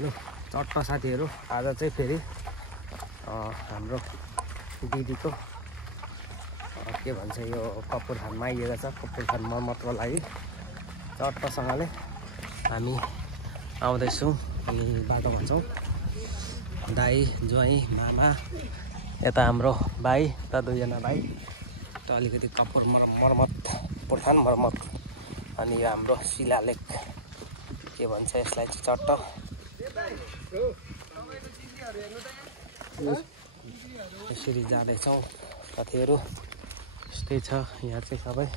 ल चट्ट साथीहरू आज चाहिँ फेरि हाम्रो दिदीको के भन्छ यो कपुर खानमा आइएको छ। कपुर खान मर्मतको लागि चट्टसँगले हामी आउँदैछौँ। यही बाटो भन्छौँ। दाई ज्वाइँ मामा यता हाम्रो भाइ त दुईजना भाइ त अलिकति कपुर मर्मत पुर्खान मर्मत अनि यो हाम्रो शिलालेख के भन्छ यसलाई चाहिँ चट्ट यसरी जाँदैछौँ साथीहरू। यस्तै छ यहाँ चाहिँ सबै।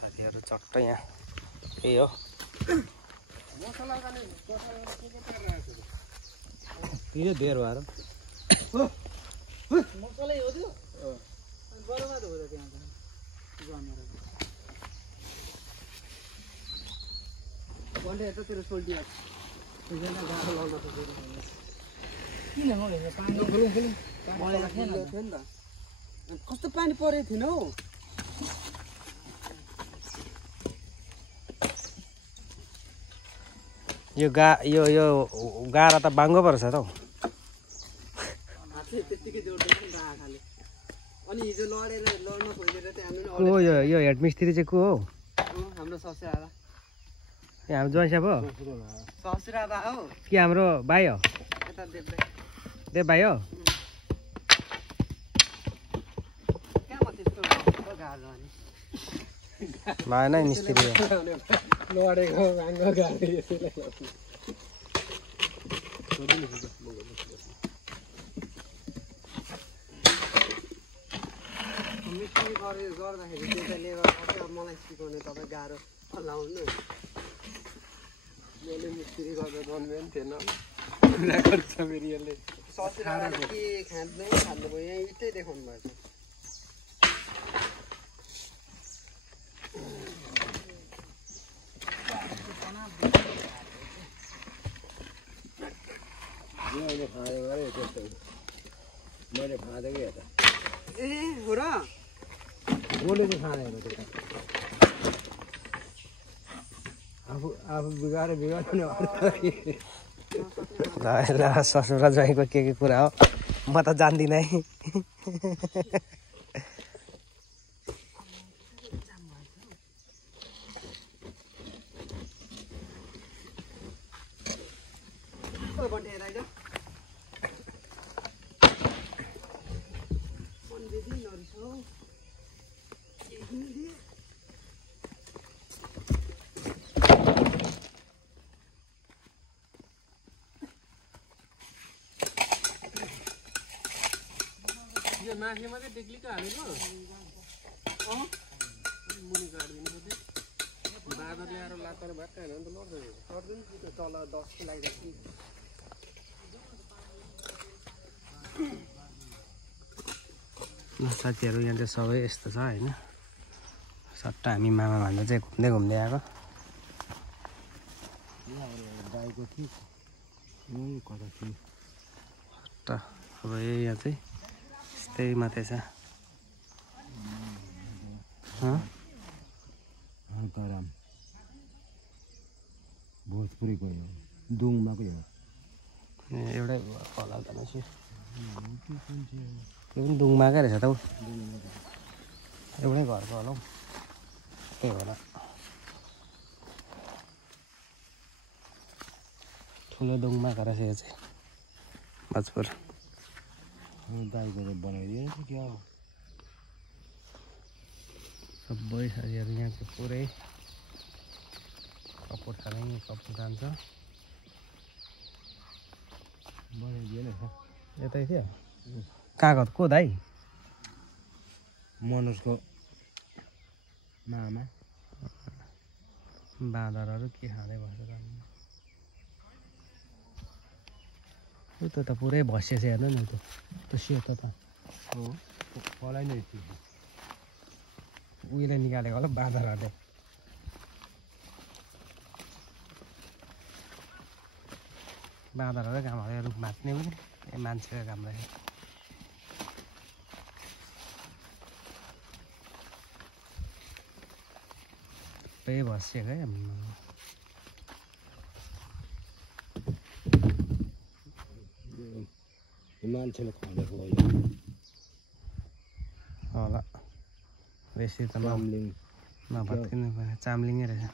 साथीहरू चट्ट यहाँ यही हो। यो धेर भएर मसलै हो त्यो बर्बाद हो त्यहाँ घन्टा यतातिर सोल्टिया गाह्रो लाउन खोजेको किन हो पानी थियो नि त। कस्तो पानी परेको थिएन हौ। यो गाह्रो त बाङ्गो पर्छ त हौ। त्यतिकै जोड्दैन नि त आँखाले। अनि हिजो लड्न खोजेर चाहिँ को यो हेड मिस्त्री चाहिँ को हो? हाम्रो ससुराबा। ए हाम्रो ज्वाइँ साहब हो? ससुराबा हो कि हाम्रो भाइ हो? यता देव भाइ हो? कहाँ म त्यस्तो गाह्रो अनि भएन मिस्त्री हो। लडेको बाङ्गो गाह्रो यसैलाई मिस्त्री गर्दाखेरि त्यो लेबर मलाई सिकाउने तपाईँ गाह्रो लाउनु। मैले मिस्त्री गर्दा बन्दैन थिएन। ससुराले के खानुभयो यहाँ इटै देखाउनु भएछ। मैले खाँदै हेर्दा ए हो र उसले चाहिँ खाँदैन आफू बिगार्नु ससुरा ज्वाइँको के कुरा हो म त जान्दिनँ है। यो माथि मात्रै टेक्लिक हालेको मुनि काट्दिनु पर्यो। बाँदर ल्याएर लातर भएका होइन भने त लड्दैन नि तल 10 लागिरहेको नि। साथीहरू यहाँ चाहिँ सबै यस्तो छ होइन। सट्टा हामी मामा भन्दा चाहिँ घुम्दै आएको। सट्टा अब यहाँ चाहिँ यस्तै मात्रै छ। भोजपुरी को दुङमा को एउटै होला त यो पनि दुङमाकै रहेछ त हौ। एउटै घरको होला हौ। त्यही होला ठुलो दुङमाको रहेछ यो चाहिँ भोजपुर। दाइको बनाइदिएन क्या हो सबै साथीहरू यहाँ चाहिँ पुरै कपुर खान्छ। बनाइदिएन यतै थियो कहाँको को दाइ? मनोजको मामा बाँदरहरू के खाँदै बसेर त्यो त पुरै भसिएछ हेर्नु नि त्यो सेतो त हो पलाइ नै थियो उहिले निकालेको होला बाँदरहरूले बाँदरहरू काम हो रुख भाँच्ने पनि मान्छेको काम रहेछ सबै भसिएको है मान्छेले खाँदैको होला बेसी त नभत्किनु पर्ने चामलिङै रहेछ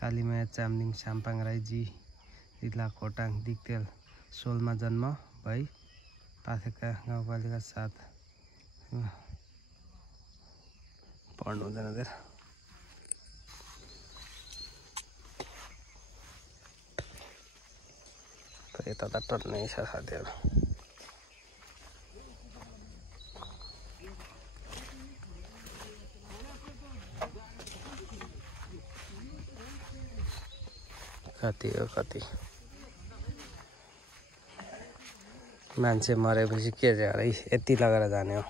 कालीमाया चामलिङ साम्पाङ राईजी जिल्ला खोटाङ दिक्तेल 16 मा जन्म भई पाथेका गाउँपालिका 7 पढ्नु हुँदैन धेरै यता त टन्नै छ साथीहरू कति हो कति मान्छे मरेपछि के छ है यति लगेर जाने हो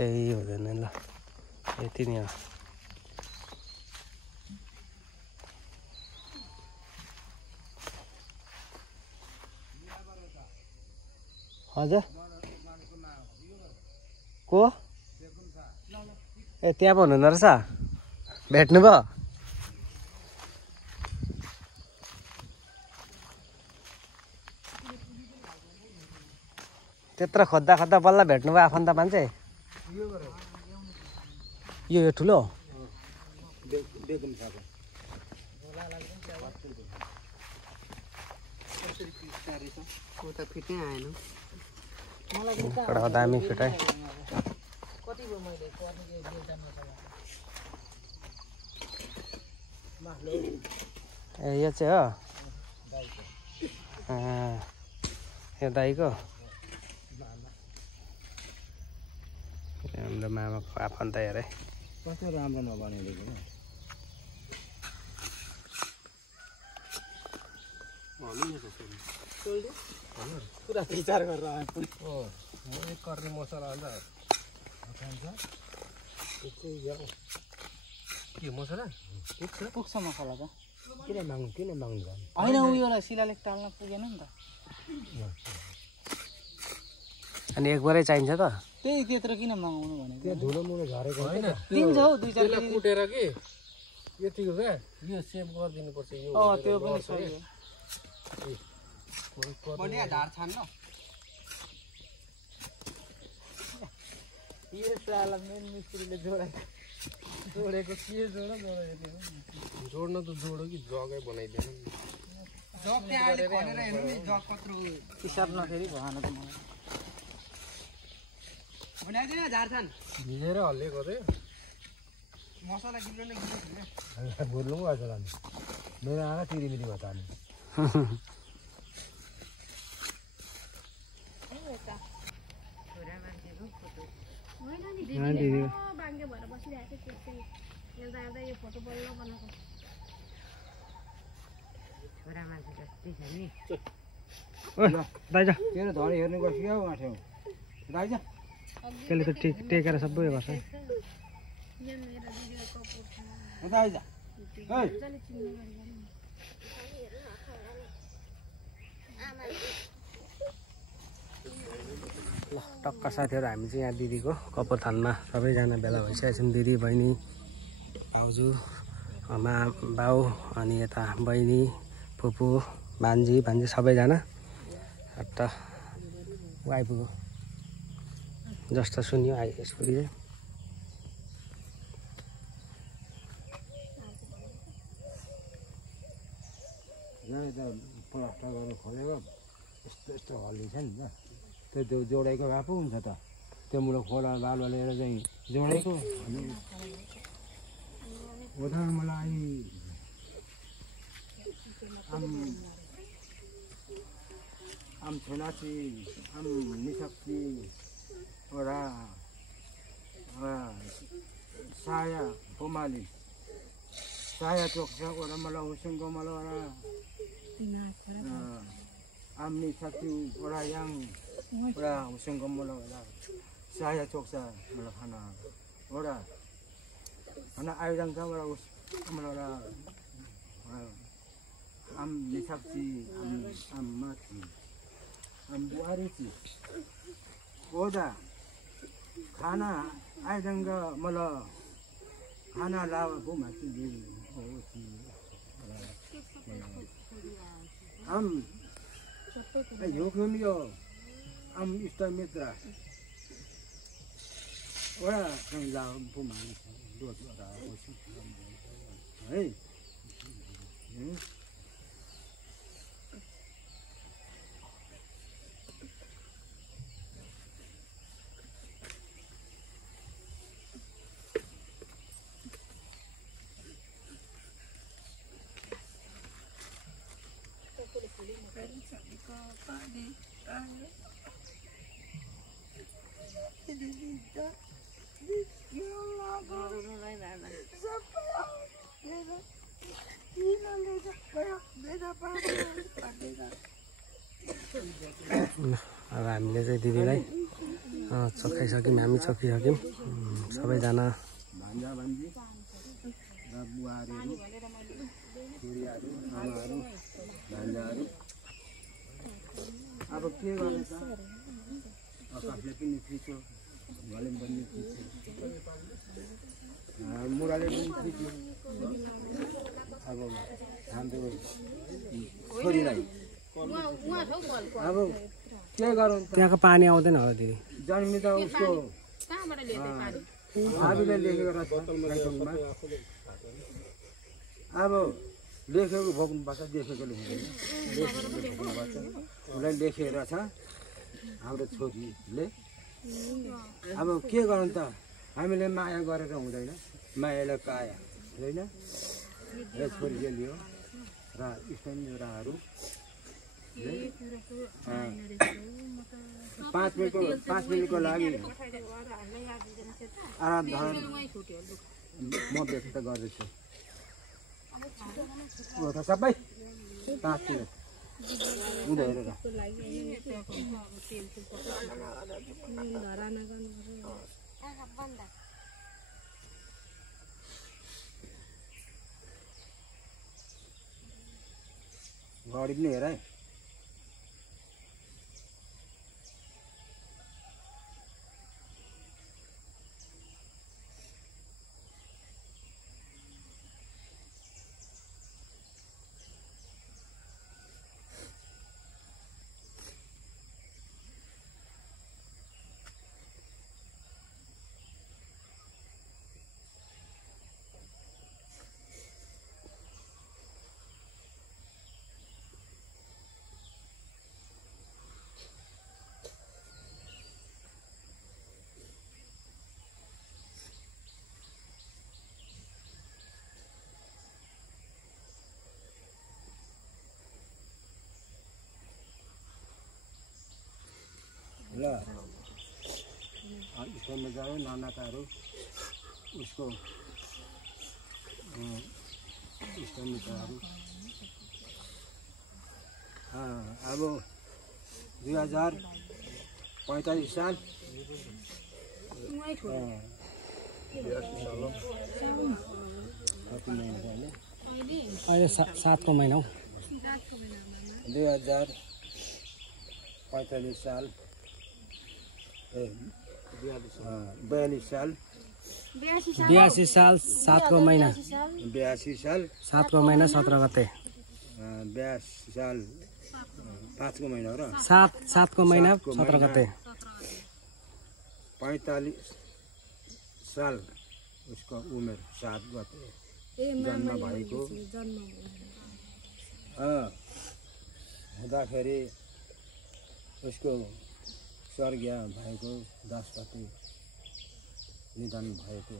केही हुँदैन ल यति नै हो हजुर को ए त्यहाँ पो हुनुहुँदो रहेछ भेट्नुभयो त्यत्रो खोज्दा खोज्दा बल्ल भेट्नुभयो आफन्त मान्छे यो ठुलो दामी फिटाइ ए यो चाहिँ हो यो दाइको हाम्रो मामाको आफन्त हेरे कस्तो राम्रो नबनाइदिएको पुरा विचार गरेर आएको कर्ने मसला अन्त के मसला पुग्छ मसला त किन माग्नु होइन उयोलाई शिलालेख टाल्न पुगेन नि त अनि एक बारै चाहिन्छ त त्यही त्यत्रो किन मगाउनु भनेको त्यो धुलो मुलो झरेको होइन दिन्छ हौ 2-4 केजी कुटेर कि यतिको क्या यो सेभ गरिदिनु पर्छ यो त्यो पनि सही हो बढिया ढाड छान्न यो साला मेन मिस्त्रीले जोडेको के जोड्न त जोडो कि जगै बनाइदिएन जग त्यहाँ अहिले खनेर हेर्नु नि जग कत्रो हिसाब नफेरि भएन त मलाई बनाइदिनु झारछान भिजेर हल्लिएको थियो मसला गिलो न गिलो भुर्नु पनि गर्छ लानु मेरो आँखा तिरिमिरी भयो त अनि दाइजा तेरो धनी हेर्ने गर्छ क्या उहाँ दाइजा त्यसले त टेकेर सबै गर्छ दाइजा ल टक्क साथीहरू हामी चाहिँ यहाँ दिदीको कपुरथानमा सबैजना भेला भइसकेको छौँ दिदी बहिनी भाउजू आमा बाउ अनि यता बहिनी फुपू भान्जी सबैजना हट्ट आइपुग्यो जस्तो सुन्यो यसपुरी चाहिँ प्लास्टर गरेर खोलेको यस्तो हल्लिन्छ नि त त्यो जोडेको भए पो हुन्छ त त्यो मुलो खोला बालुवा लिएर चाहिँ जोडेको उता मलाई आम छोनाची आम निसक्ती ओरा saya pemali saya coksa orang malah usung go malah orang amni satu orang yang orang usung go malah orang saya coksa malah orang anak ayang kau malah malah amni sakti am mati am buari sih orang खाना आइदंगा मला खाना लावा बो माथि they हम यो कमियो हम इष्ट मित्र ओरा कहीं लावा बो माथि दो रा होसी है अब हामीले चाहिँ दिदीलाई चखाइसक्यौँ हामी चखिसक्यौँ सबैजना भान्जा भान्जी र बुहारीहरू छोरीहरू आमाहरू भान्जाहरू अब के गर्ने त आकाशले पनि थिच्यो घले पनि थिच्यो मुराले पनि थिच्यो अब हाम्रो छोरीलाई अब के गरौँ त्यहाँको पानी आउँदैन होला दिदी जन्मिँदा उसको भाबीले लेखेको रहेछ अब लेखेको भोग्नुपर्छ देखेको लेख्नुपर्छ उसलाई लेखेर छ हाम्रो छोरीले अब के गर्नु त हामीले माया गरेर हुँदैन मायालाई काया होइन र छोरीले लियो र इष्टमित्रहरू 5 मिनटको लागि आराम म व्यक्त गर्दैछु सबै 5 मिनट हुँदैन र घडी पनि हेर है ल स्कुलमा जायो नानाकाहरू उसको इष्टमित्रहरू अब 2045 साल अहिले 7को महिना हो 2045 साल 42 साल 82 साल 7को महिना 82 साल 7को महिना 17 गते 82 साल 5 को महिना हो र 7 को महिना 17 गते 45 साल उसको उमेर 7 गते जन्म भएको हुँदाखेरि उसको स्वर्गीय भएको 10 गते निधन भएको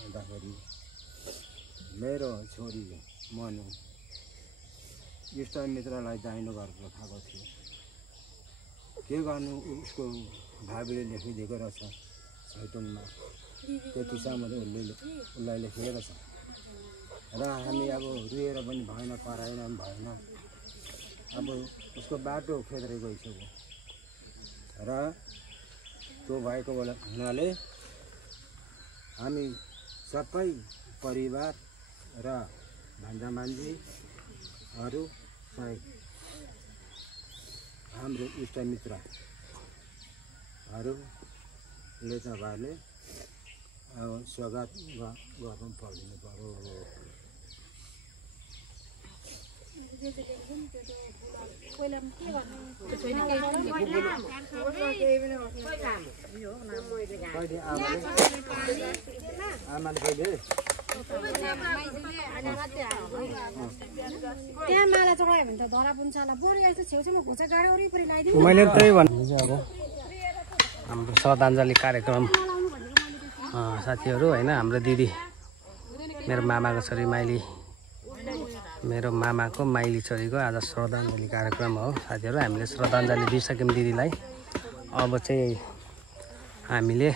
हुँदाखेरि मेरो छोरी मनु इष्टमित्रलाई दाइनो गरेर खाएको थियो के गर्नु उसको भाबीले लेखिदिएको रहेछ साइटोनमा त्यतिसम्म उसलाई लेखिएको छ र हामी अब रुएर पनि भएन कराएन पनि भएन अब उसको बाटो खेद्रै गइसक्यो र त्यो भएको हुनाले हामी सबै परिवार र भान्जा भान्जीहरू सहित हाम्रो इष्टमित्रहरूले तपाईँहरूले अब स्वागत गर्नु पर्दिनु पर्यो त्यहाँ माला चढायो भने त धरा पुन्छाला बोरी यस्तो छेउछेउमा घुचा गाडी वरिपरि लगाइदिनु मैले त्यही भन्नु अब हाम्रो श्रद्धाञ्जली कार्यक्रम साथीहरू होइन हाम्रो दिदी मेरो मामाको छोरी माइली मेरो मामाको माइली छोरीको आज श्रद्धाञ्जली कार्यक्रम हो साथीहरू हामीले श्रद्धाञ्जली दिइसक्यौँ दिदीलाई अब चाहिँ हामीले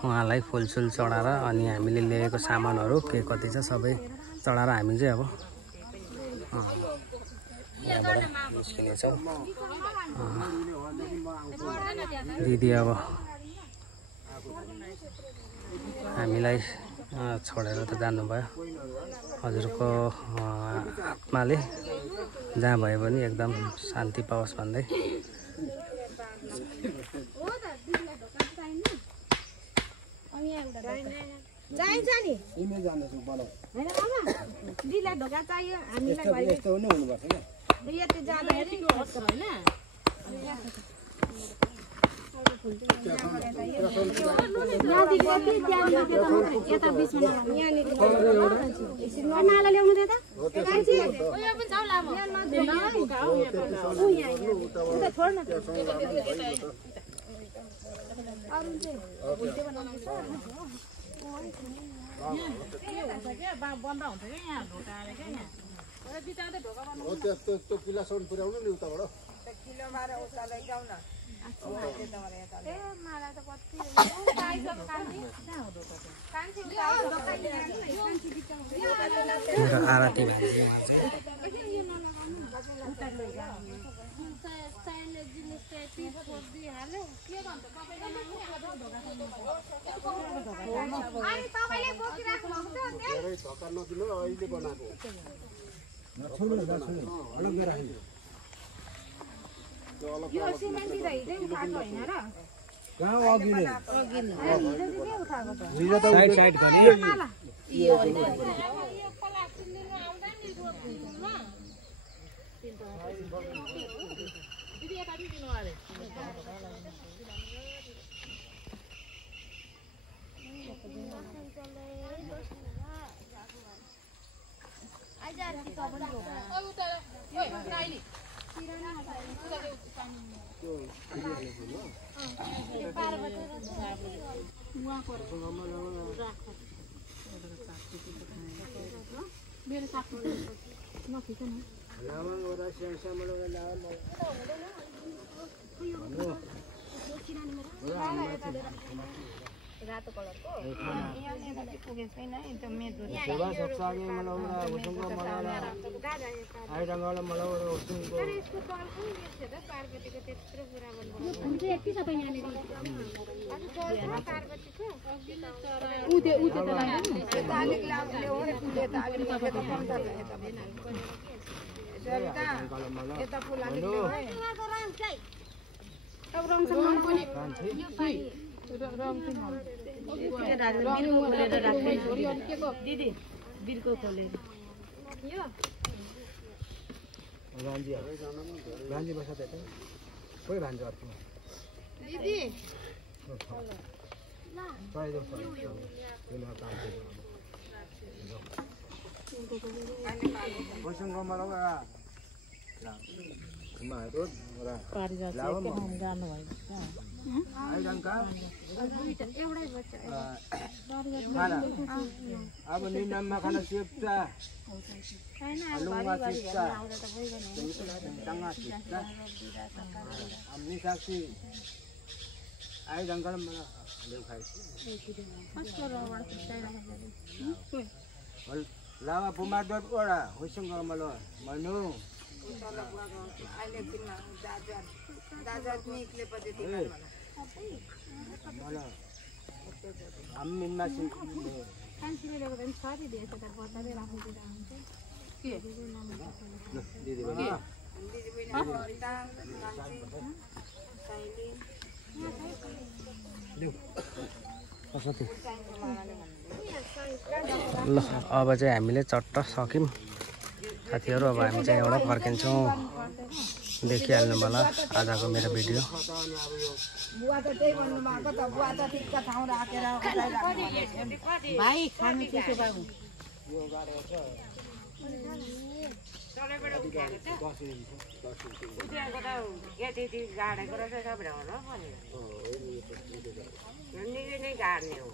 उहाँलाई फुलसुल चढाएर अनि हामीले ल्याएको सामानहरू के कति छ सबै चढाएर हामी चाहिँ अब यहाँबाट निस्किनेछौँ दिदी अब हामीलाई छोडेर त जानुभयो हजुरको आत्माले जहाँ भए पनि एकदम शान्ति पाओस् भन्दै चाहिन्छ नि होइन मामा दिदीलाई ढोका चाहियो हामीलाई यति जाँदाखेरि होइन माला ल्याउनु दे त्यो किलासम्म पुर्याउनु नि उताबाट आरती धक्का नदिनु अहिले बनाएको साइड साइड गर्ने रातो कलरको यहाँ पुगेको छैन एकदम मेरो पार्वतीको त्यत्रो कुरा गर्नु यति सबै यहाँनिर दिदी बिर्को खोलेर भान्जी बस्छ त कोही भान्जी अर्को दिदी पैसँग मलाई मारो एउटा लावा आइरङका एउटै बच्चा खाना अब निनाममा खाना चेप्चा छैन लुङ्गा चेप्चा आउँदा त भइगयो टङ्गा चेप्चा हामी साक्षी आइरङका मलाई ल्याउ खाइ कस्तो रबाट चाहिरहेको लावा पुमादर ओरा होसँग मलाई मनु अहिले किन दाजा निक्लेपछि मलाई हामी मासु कान्छीले ल्याएको त छरी दिएछ त बचारै राख्नु दिँदा हुन्छ के दिदी बहिनी ल अब चाहिँ हामीले चट्ट सक्यौँ साथीहरू। अब हामी चाहिँ एउटा फर्किन्छौँ। देखिहाल्नु होला आजको मेरो भिडियो। बुवा त त्यही भन्नु भएको त बुवा त ठिक्क ठाउँ राखेर भाइ खानु चिसो बाबु गाड्ने हो